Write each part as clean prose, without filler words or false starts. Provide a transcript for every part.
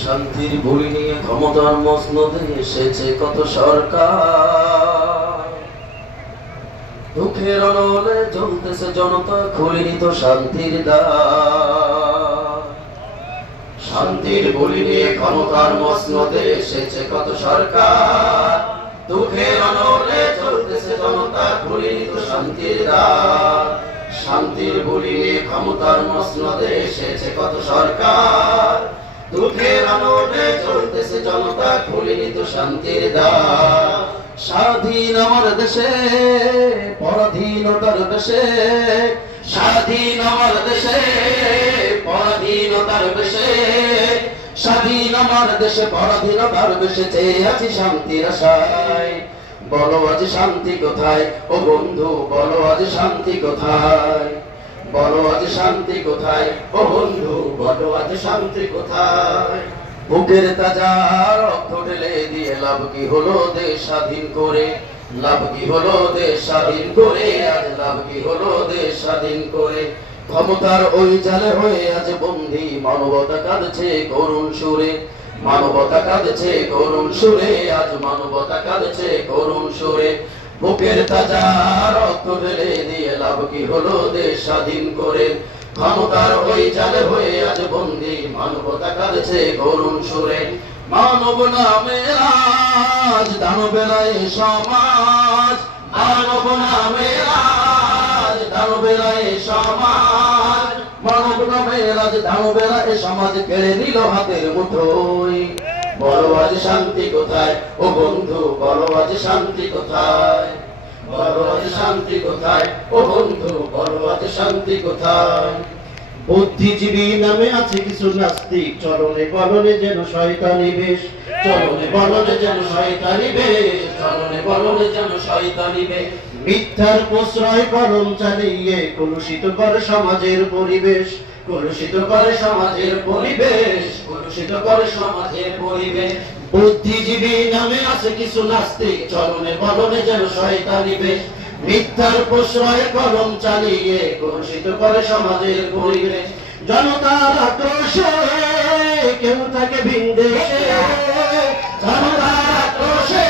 শান্তির বলি নিয়ে ক্ষমতার মসনদে এসেছে কত সরকার, দুঃখের অনলে জ্বলতেছে জনতা, খুলিনি তো শান্তির দ্বার। শান্তির বলি নিয়ে ক্ষমতার মসনদে এসেছে কত সরকার, দুঃখের অনলে জ্বলতেছে জনতা, খুলিনি তো শান্তির দ্বার। শান্তির বলি নিয়ে ক্ষমতার মসনদে এসেছে কত সরকার, দুঃখের আলোতে চলতেছে জনতা, খুলিনি তো শান্তির দ্বার। স্বাধীন আমার দেশে পরাধীনতার দেশে, স্বাধীন আমার দেশে পরাধীনতার দেশে, স্বাধীন আমার দেশে পরাধীনতার দেশে, চেয়ে আছি শান্তির আশায়। বলো আজ শান্তি কোথায় ও বন্ধু, বলো আজ শান্তি কোথায়, বলো আজ শান্তি কোথায় ও বন্ধু, বলো আজ শান্তি কোথায়। বুকের তাজা রক্ত ঢেলে দিয়ে লাভ কি হলো দেশ স্বাধীন করে, লাভ কি হলো দেশ স্বাধীন করে, আজ লাভ কি হলো দেশ স্বাধীন করে। ক্ষমতার ওই জালে হয়ে আজ বন্দী মানবতা কাঁদছে করুণ সুরে, মানবতা কাঁদছে করুণ সুরে, আজ মানবতা কাঁদছে করুণ সুরে। বুকের তাজা রক্ত ঢেলে দিয়ে লাভ কি হলো দেশ স্বাধীন করে, ক্ষমতার ওই জালে হয়ে আজ বন্দী মানবতা কাঁদছে করুণ সুরে। মানব নামে আজ দানবেলায় সমাজ, মানব নামে আজ দানবেলায় সমাজ, মানব নামে আজ দানবেলায় সমাজ কেড়ে নিল হাতের মুঠোয়। বলো আজ শান্তি কোথায় ও বন্ধু, বলো আজ শান্তি কোথায়, বলো আজ শান্তি কোথায় ও বন্ধু, বলো আজ শান্তি কোথায়। বুদ্ধিজীবী নামে আছে কিছু নাস্তিক, চলনে বলনে যেন শয়তানি বেশ, চলনে বলনে যেন শয়তানি বেশ, চলনে বলনে যেন শয়তানি বেশ। মিথ্যার প্রশ্রয় কলম চালিয়ে কলুষিত করে সমাজের পরিবেশ, কলুষিত করে সমাজের পরিবেশ, কলুষিত করে সমাজের পরিবেশ। বুদ্ধিজীবী নামে আছে কিছু নাস্তিক, চলনে বলনে যেন শয়তানি বেশ, মিথ্যার প্রশ্রয় কলম চালিয়ে কলুষিত করে সমাজের পরিবেশ। জনতার আক্রোশে কেউ থাকে ভিন দেশে, জনতার আক্রোশে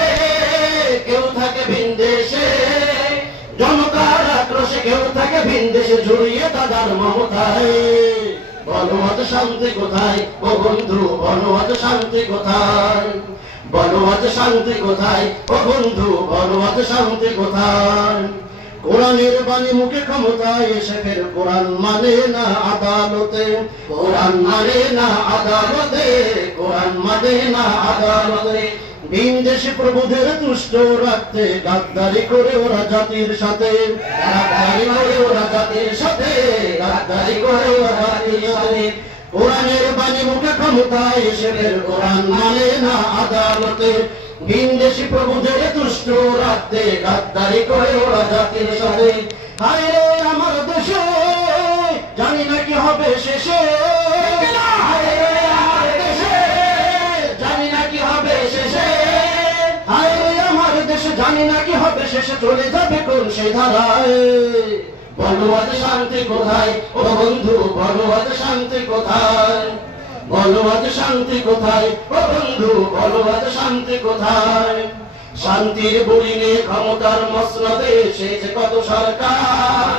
কেউ থাকে ভিন দেশে, জনতার আক্রোশে কেউ থাকে ভিন দেশে, জড়িয়ে দাদার মমতায়। বলো আজ শান্তি কোথায় ও বন্ধু, বলো আজ শান্তি কোথায়, বলো আজ শান্তি কোথায় ও বন্ধু, বলো আজ শান্তি কোথায়। কোরআনের বাণী মুখে ক্ষমতায় এসে ফের কোরআন মানে না আদালতে, কোরআন মানে না আদালতে, কোরআন মানে না আদালতে। ভিন দেশে প্রভুদের তুষ্ট রাখতে গাদ্দারি করে ওরা জাতির সাথে, গাদ্দারি করে ওরা জাতির সাথে, গাদ্দারি করে ওরা জাতির সাথে। কোরআনের বাণী মুখে ক্ষমতায় এসে ফের কোরআন মানে না আদালতে, ভিন দেশি প্রভুদের তুষ্ট রাখতে গাদ্দারি করে ওরা জাতির সাথে। হায় রে আমার দেশে জানি না কি হবে শেষে, হায় রে আমার দেশে জানি না কি হবে শেষে, হায় রে আমার দেশে জানি না কি হবে শেষে, চলে যাবে কোন সে ধারায়। বলো আজ শান্তি কোথায় ও বন্ধু, বলো আজ শান্তি কোথায়, বলো আজ শান্তি কোথায় ও বন্ধু, বলো আজ শান্তি কোথায়। শান্তির বলি নিয়ে ক্ষমতার মসনদে এসেছে কত সরকার,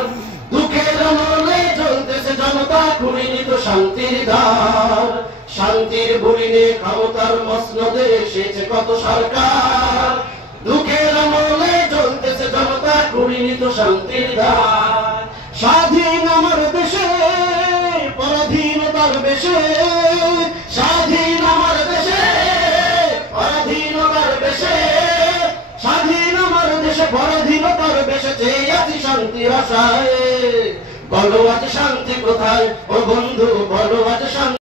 দুঃখের আলোলে জ্বলতেছে জনতা, খুলিনি তো শান্তির দ্বার। শান্তির বলি নিয়ে ক্ষমতার মসনদে এসেছে কত সরকার, দুঃখের আলোলে জ্বলতেছে জনতা, খুলিনি তো শান্তির দ্বার। স্বাধীন আমার দেশে পরাধীনতার বেশে, স্বাধীন আমার দেশে পরাধীনতার বেশে, স্বাধীন আমার দেশে পরাধীনতার বেশে, চেয়ে আছি শান্তির আশায়। বলো আজ শান্তি কোথায় ও বন্ধু, বলো আজ শান্তি